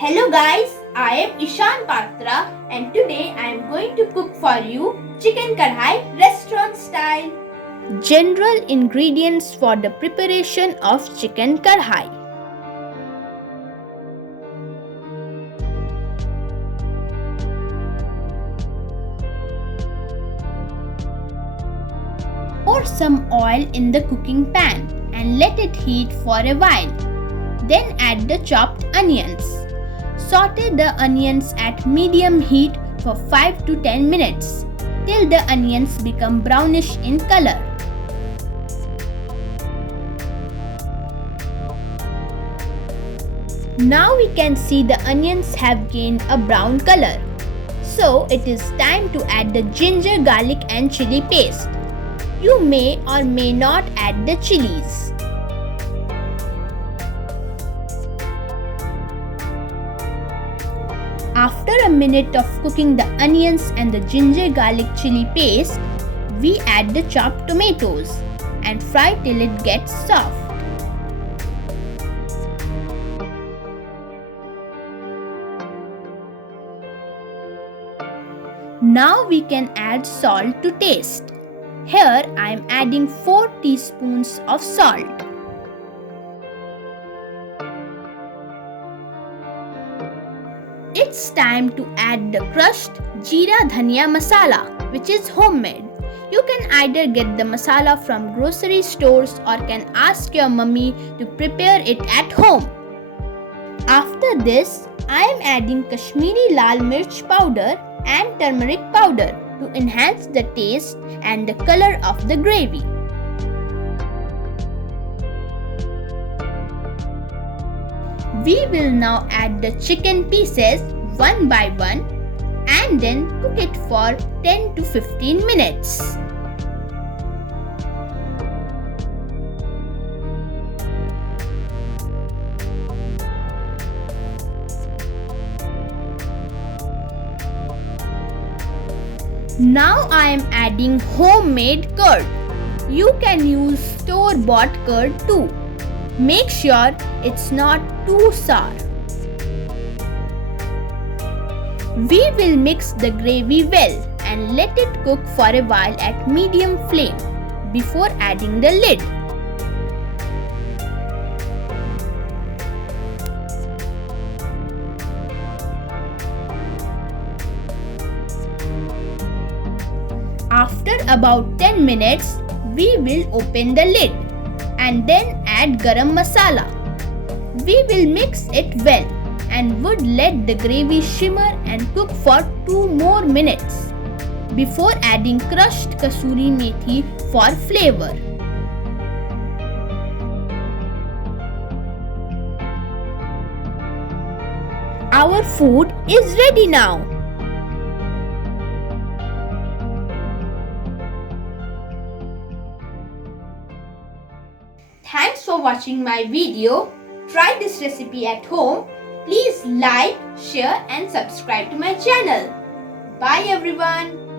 Hello guys, I am Ishan Patra and today I am going to cook for you Chicken Kadhai restaurant style. General ingredients for the preparation of Chicken Kadhai. Pour some oil in the cooking pan and let it heat for a while. Then add the chopped onions. Saute the onions at medium heat for 5 to 10 minutes till the onions become brownish in color. Now we can see the onions have gained a brown color. So it is time to add the ginger, garlic and chili paste. You may or may not add the chilies. After a minute of cooking the onions and the ginger garlic chili paste, we add the chopped tomatoes and fry till it gets soft. Now we can add salt to taste. Here I am adding 4 teaspoons of salt. It's time to add the crushed jeera dhania masala, which is homemade. You can either get the masala from grocery stores or can ask your mummy to prepare it at home. After this, I am adding Kashmiri lal mirch powder and turmeric powder to enhance the taste and the color of the gravy. We will now add the chicken pieces one by one and then cook it for 10 to 15 minutes. Now I am adding homemade curd. You can use store-bought curd too. Make sure it's not too sour. We will mix the gravy well and let it cook for a while at medium flame before adding the lid. After about 10 minutes, we will open the lid and then add garam masala. We will mix it well and would let the gravy shimmer and cook for 2 more minutes before adding crushed kasuri methi for flavor. Our food is ready now. Thanks for watching my video. Try this recipe at home. Please like, share and subscribe to my channel. Bye everyone.